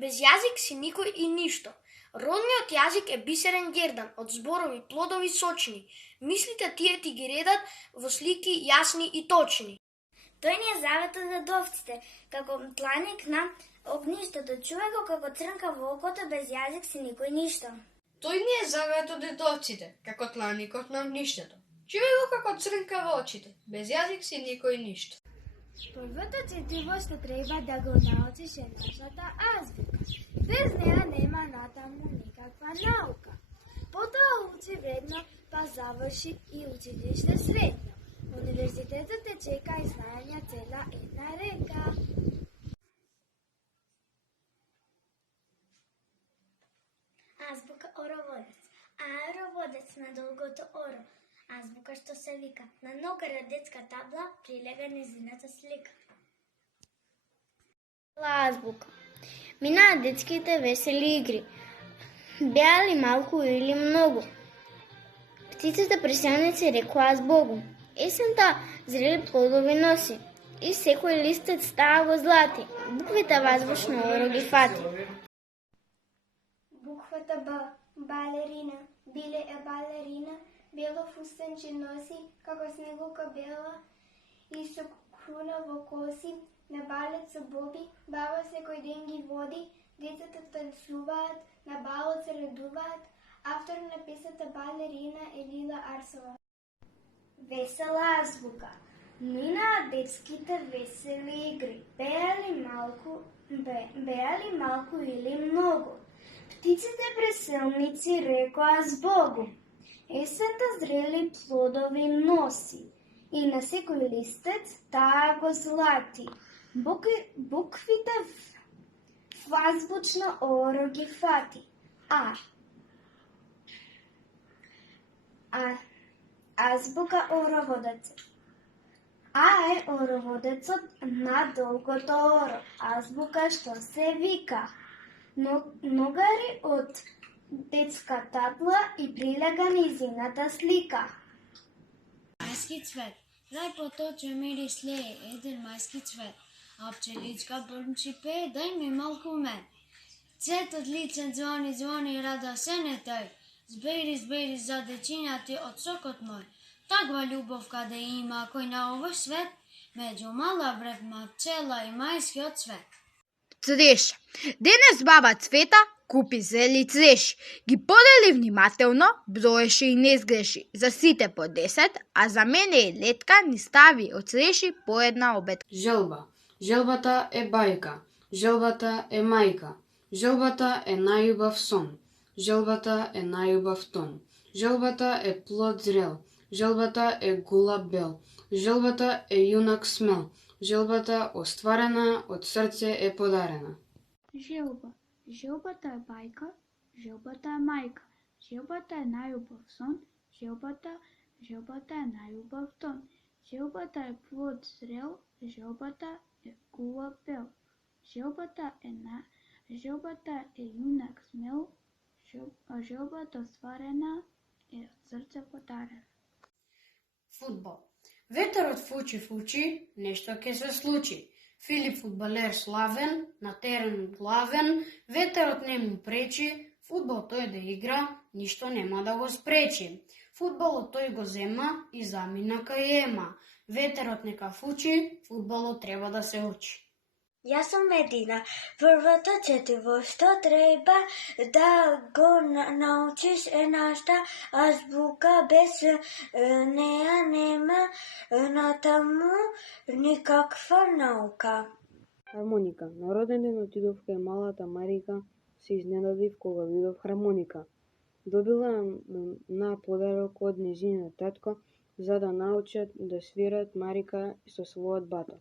Без јазик си никој и ништо. Родниот јазик е бисерен гердан од зборови плодови сочни. Мислите тие ти ги редат во слики јасни и точни. Тој ни е заветот за довците, како тланик на огништото. Чувај го како црнка во окото, без јазик си никој ништо. Тој ни е заветот за довците, како тланикот на огништето. Чувај го како црнка во очите, без јазик си никој ништо. Првото четиво што треба да го научиш е нашата азбука. Без неа нема натаму никаква наука. Потоа учи вредно, па заврши и училиште средно. Универзитетот те чека и знаење цела една река. Азбука ороводец. Аероводец на долгото оро. Азбука што се вика. На ногара детска табла прилега незината слика. Азбука. Минаа детските весели игри. Беа ли малку или многу? Птицата преселници рекоа збогу. Есента зрели плодови носи. И секој листец става во злати. Буквите возвучно оро ги фати. Буквата Б. Балерина. Биле е балерина. Бело фустенче носи, како снегулка бела, и со круна во коси, на балет со боби, баба секој ден ги води, децата танцуваат, на балот се радуваат. Автор на песната Балерина е Лила Арсова. Весела азбука. Минаа детските весели игри. Беа ли малку или многу? Птиците преселници рекоа збогу. Есента зрели плодови носи и на секој листец таа го злати. Буквите в азбучно оро ги фати. Азбука ороводец. А е ороводецот на долгото оро. Азбука што се вика. Ногари од детска табла и прилега низината слика. Мајски цвет. Рај поточе мирис лее, еден мајски цвет. А пчеличка брмчи пее, дај ми малку мед. Цветот лицен звони, звони, радосен е тој. Збери, збери за дечиња ти од сокот мој. Таква љубов каде има кој на овој свет, меѓу мала вредна пчела и мајскиот цвет. Цреш. Денес баба Цвета купи зели цреши. Ги подели внимателно, броеше и не сгреши. За сите по 10, а за мене и летка ни стави од цреши по една обетка. Желба. Желбата е бајка. Желбата е мајка. Желбата е најубав сон. Желбата е најубав тон. Желбата е плод зрел. Желбата е гулаб бел. Желбата е јунак смел. Желбата остварена од срце е подарена. Желба. Желбата е бајка, желбата е мајка. Желбата е најубав сон, желбата е најубав тон. Желбата е плод зрел, желбата е гулаб бел. Желбата е јунак смел, желбата остварена е од срце подарена. Фудбал. Ветерот фучи, фучи, нешто ќе се случи. Филип фудбалер славен, на терен главен, ветерот не му пречи, фудбал тој да игра, ништо нема да го спречи. Фудбалот тој го зема и замина кај ема. Ветерот нека фучи, фудбалот треба да се учи. Јас сум Медина. Првото четиво што треба да го научиш е нашата азбука. Без неа нема натаму никаква наука. Хармоника. На роден ден отидов кај малата Марика, се изненадив кога видов хармоника. Добила на подарок од нејзиниот татко, за да научат да свират Марика со својот бато.